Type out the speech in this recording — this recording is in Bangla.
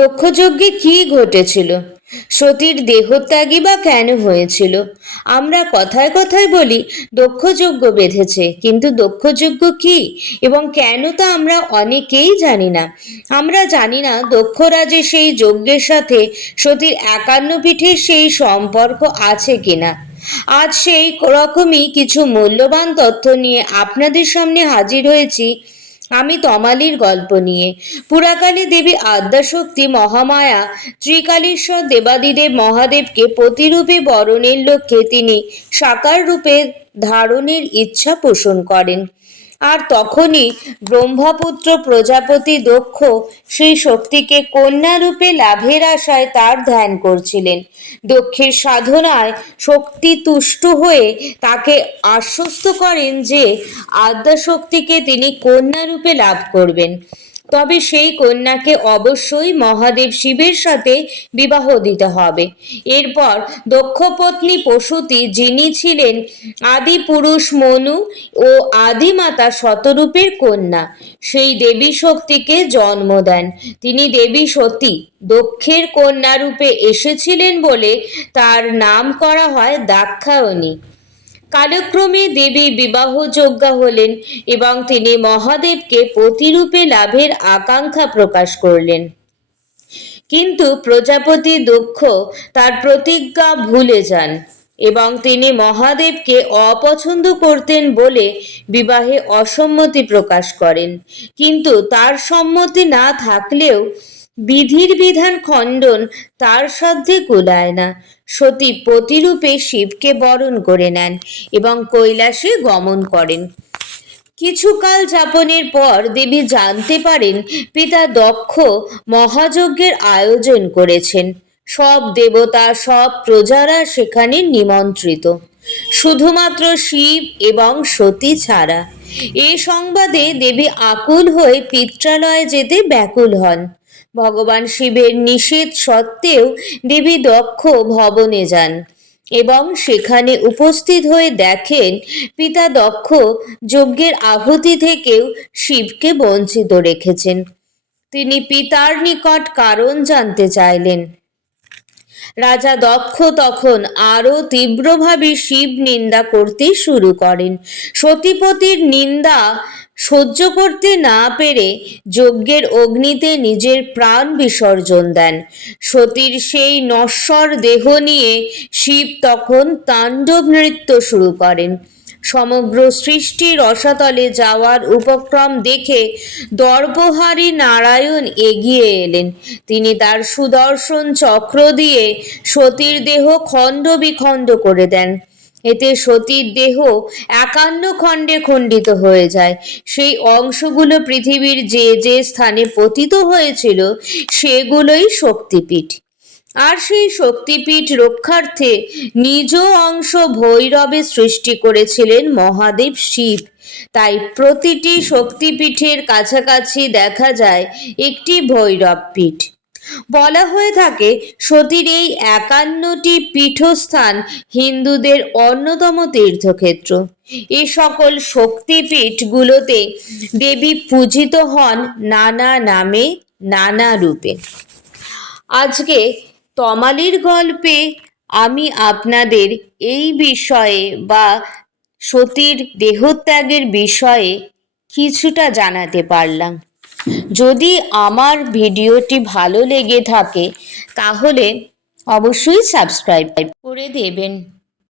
দক্ষযজ্ঞে কি ঘটেছিল? সতীর দেহত্যাগই বা কেন হয়েছিল? আমরা কথায় কথায় বলি দক্ষযজ্ঞ বেঁধেছে, কিন্তু দক্ষযজ্ঞ কি এবং কেন তা আমরা অনেকেই জানি না। আমরা জানি না দক্ষরাজের সেই যজ্ঞের সাথে সতীর ৫১ পীঠের সেই সম্পর্ক আছে কিনা। আজ সেই রকমই কিছু মূল্যবান তথ্য নিয়ে আপনাদের সামনে হাজির হয়েছি আমি তমালির গল্প নিয়ে। পুরাকালে দেবী আদ্যাশক্তি মহামায়া ত্রিকালেশ্বর দেবাদিদেব মহাদেবকে প্রতিরূপে বরণের লক্ষ্যে তিনি সাকার রূপে ধারণের ইচ্ছা পোষণ করেন। আর তখনই ব্রহ্মপুত্র প্রজাপতি দক্ষ সেই শক্তিকে কন্যা রূপে লাভের আশায় তার ধ্যান করছিলেন। দক্ষের সাধনায় শক্তি তুষ্ট হয়ে তাকে আশ্বস্ত করেন যে আদ্যাশক্তিকে তিনি কন্যা রূপে লাভ করবেন, তবে সেই কন্যাকে অবশ্যই মহাদেব শিবের সাথে বিবাহ দিতে হবে। এরপর দক্ষপত্নী প্রসূতি, যিনি ছিলেন আদি পুরুষ মনু ও আদিমাতা শতরূপের কন্যা, সেই দেবী শক্তিকে জন্ম দেন। তিনি দেবী সতী দক্ষের কন্যা রূপে এসেছিলেন বলে তার নাম করা হয় দাক্ষায়ণী। কালক্রমে দেবী বিবাহযোগ্যা হলেন এবং তিনি মহাদেবকে প্রতিরূপে লাভের আকাঙ্ক্ষা প্রকাশ করলেন। কিন্তু প্রজাপতি দক্ষ তার প্রতিজ্ঞা ভুলে যান এবং তিনি মহাদেবকে অপছন্দ করতেন বলে বিবাহে অসম্মতি প্রকাশ করেন। কিন্তু তার সম্মতি না থাকলেও বিধির বিধান খণ্ডন তার সাধ্যে কুলায় না। সতী প্রতিরূপে শিবকে বরণ করে নেন এবং কৈলাসে গমন করেন। কিছুকাল যাপনের পর দেবী জানতে পারেন পিতা দক্ষ মহাযজ্ঞের আয়োজন করেছেন। সব দেবতা, সব প্রজারা সেখানে নিমন্ত্রিত, শুধুমাত্র শিব এবং সতী ছাড়া। এ সংবাদে দেবী আকুল হয়ে পিত্রালয়ে যেতে ব্যাকুল হন। ভগবান শিবের নিষেধ সত্ত্বেও দেবী দক্ষ ভবনে যান এবং সেখানে উপস্থিত হয়ে দেখেন পিতা দক্ষ যজ্ঞের আহুতি থেকেও শিবকে বঞ্চিত রেখেছেন। তিনি পিতার নিকট কারণ জানতে চাইলেন। রাজা দক্ষ তখন আরো তীব্রভাবে শিব নিন্দা করতে শুরু করেন। সতীপতির নিন্দা সহ্য করতে না পেরে যজ্ঞের অগ্নিতে নিজের প্রাণ বিসর্জন দেন। সতীর সেই নশ্বর দেহ নিয়ে শিব তখন তাণ্ডব নৃত্য শুরু করেন। সমগ্র সৃষ্টি রসাতলে যাওয়ার উপক্রম দেখে দর্পহারী নারায়ণ এগিয়ে এলেন। তিনি তার সুদর্শন চক্র দিয়ে সতীর দেহ খণ্ড বিখণ্ড করে দেন। এতে সতীর দেহ ৫১ খণ্ডে খণ্ডিত হয়ে যায়। সেই অংশগুলো পৃথিবীর যে যে স্থানে পতিত হয়েছিল সেগুলোই শক্তিপীঠ। আর সেই শক্তিপীঠ রক্ষার্থে নিজ অংশ ভৈরবে সৃষ্টি করেছিলেন মহাদেব শিব। তাই প্রতিটি শক্তিপীঠের কাছাকাছি দেখা যায় একটি ভৈরব পীঠ। বলা হয়ে থাকে সতীর এই ৫১টি পীঠস্থান হিন্দুদের অন্যতম তীর্থক্ষেত্র। এ সকল শক্তিপীঠগুলোতে দেবী পূজিত হন নানা নামে, নানা রূপে। আজকে তমালির গল্পে আমি আপনাদের এই বিষয়ে বা সতীর দেহত্যাগের বিষয়ে কিছুটা জানাতে পারলাম। যদি আমার ভিডিওটি ভালো লেগে থাকে তাহলে অবশ্যই সাবস্ক্রাইব করে দেবেন।